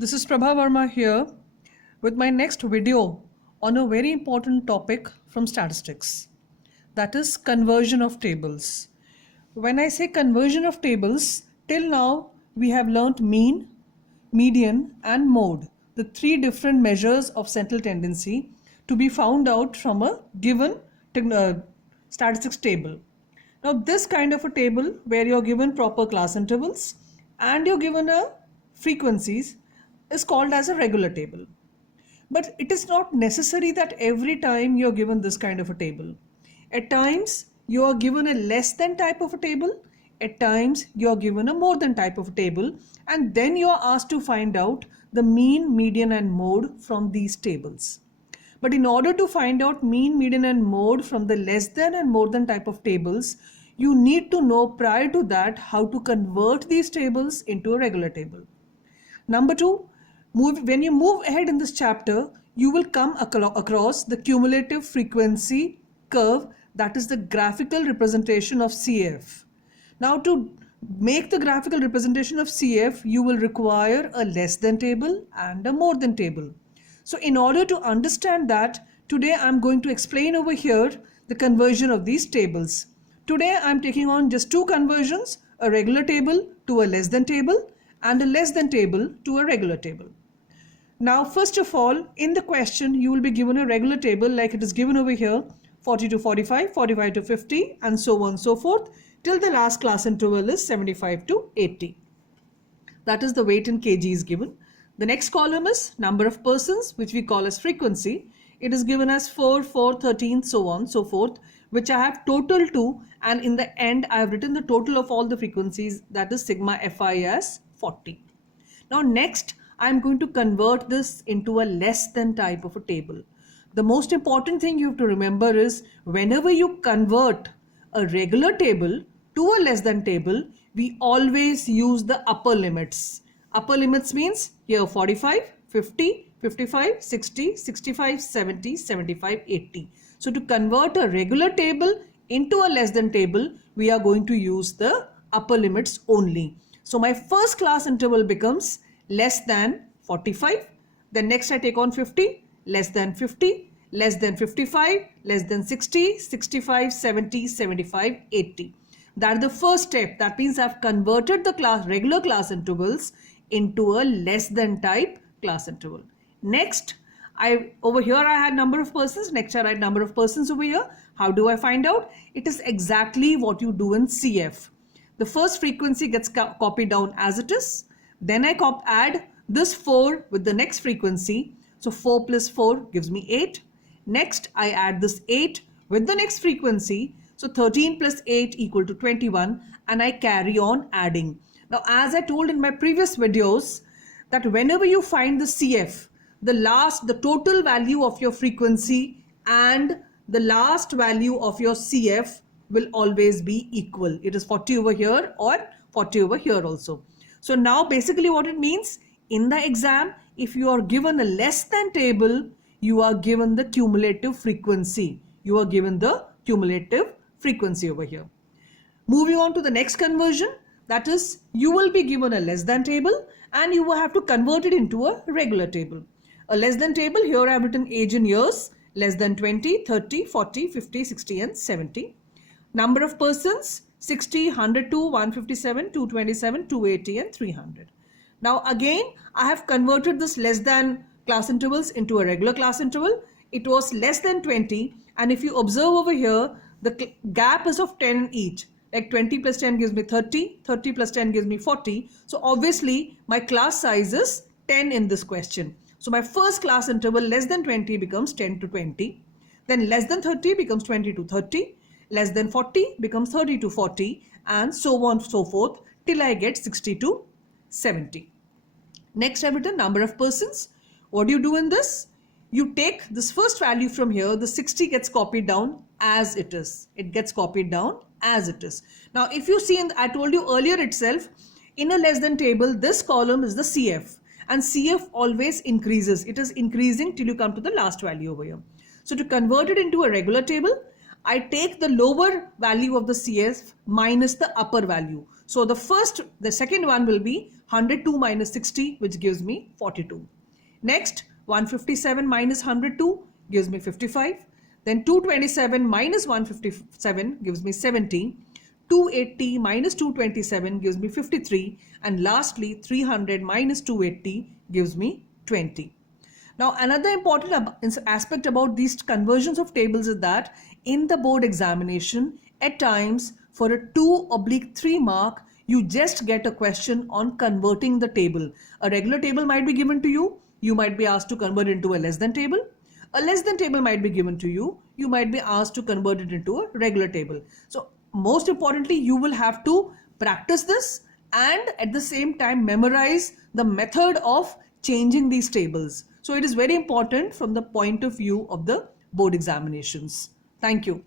This is Prabha Verma here with my next video on a very important topic from statistics, that is conversion of tables. When I say conversion of tables, till now we have learnt mean, median and mode, the three different measures of central tendency to be found out from a given statistics table. Now this kind of a table where you're given proper class intervals and you're given a frequencies is called as a regular table. But it is not necessary that every time you're given this kind of a table. At times you are given a less than type of a table, at times you are given a more than type of a table, and then you are asked to find out the mean, median and mode from these tables. But in order to find out mean, median and mode from the less than and more than type of tables, you need to know prior to that how to convert these tables into a regular table. Number two, when you move ahead in this chapter, you will come across the cumulative frequency curve, that is the graphical representation of CF. Now to make the graphical representation of CF, you will require a less than table and a more than table. So in order to understand that, today I'm going to explain over here the conversion of these tables. Today I'm taking on just two conversions, a regular table to a less than table and a less than table to a regular table. Now first of all, in the question you will be given a regular table like it is given over here, 40 to 45, 45 to 50 and so on and so forth till the last class interval is 75 to 80. That is the weight in kg is given. The next column is number of persons, which we call as frequency. It is given as 4, 4, 13, so on, so forth, which I have total to, and in the end I have written the total of all the frequencies, that is sigma fi as 40. Now next I am going to convert this into a less than type of a table. The most important thing you have to remember is whenever you convert a regular table to a less than table, we always use the upper limits. Upper limits means here 45, 50, 55, 60, 65, 70, 75, 80. So to convert a regular table into a less than table, we are going to use the upper limits only. So my first class interval becomes less than 45. Then next I take on 50, less than 50, less than 55, less than 60, 65, 70, 75, 80. That is the first step. That means I've converted the regular class intervals into a less than type class interval. Next, over here I had number of persons. Next I write number of persons over here. How do I find out? It is exactly what you do in CF. The first frequency gets copied down as it is. Then I add this 4 with the next frequency. So 4 plus 4 gives me 8. Next I add this 8 with the next frequency. So 13 plus 8 equal to 21, and I carry on adding. Now as I told in my previous videos that whenever you find the CF, the total value of your frequency and the last value of your CF will always be equal. It is 40 over here or 40 over here also. So now basically what it means, in the exam, if you are given a less than table, you are given the cumulative frequency. You are given the cumulative frequency over here. Moving on to the next conversion, that is you will be given a less than table and you will have to convert it into a regular table. A less than table, here I have written age in years, less than 20, 30, 40, 50, 60 and 70. Number of persons, 60, 102, 157, 227, 280 and 300. Now again, I have converted this less than class intervals into a regular class interval. It was less than 20, and if you observe over here, the gap is of 10 each. Like 20 plus 10 gives me 30, 30 plus 10 gives me 40. So obviously my class size is 10 in this question. So my first class interval less than 20 becomes 10 to 20. Then less than 30 becomes 20 to 30. Less than 40 becomes 30 to 40, and so on and so forth till I get 60 to 70. Next I've written number of persons. What do you do in this? You take this first value from here, the 60 gets copied down as it is. It gets copied down as it is. Now if you see, I told you earlier itself, in a less than table, this column is the CF, and CF always increases. It is increasing till you come to the last value over here. So to convert it into a regular table, I take the lower value of the CF minus the upper value. So the second one will be 102 minus 60, which gives me 42. Next, 157 minus 102 gives me 55. Then 227 minus 157 gives me 70. 280 minus 227 gives me 53. And lastly, 300 minus 280 gives me 20. Now, another important aspect about these conversions of tables is that in the board examination, at times for a 2/3 mark, you just get a question on converting the table. A regular table might be given to you. You might be asked to convert it into a less than table. A less than table might be given to you. You might be asked to convert it into a regular table. So most importantly, you will have to practice this and at the same time memorize the method of changing these tables. So it is very important from the point of view of the board examinations. Thank you.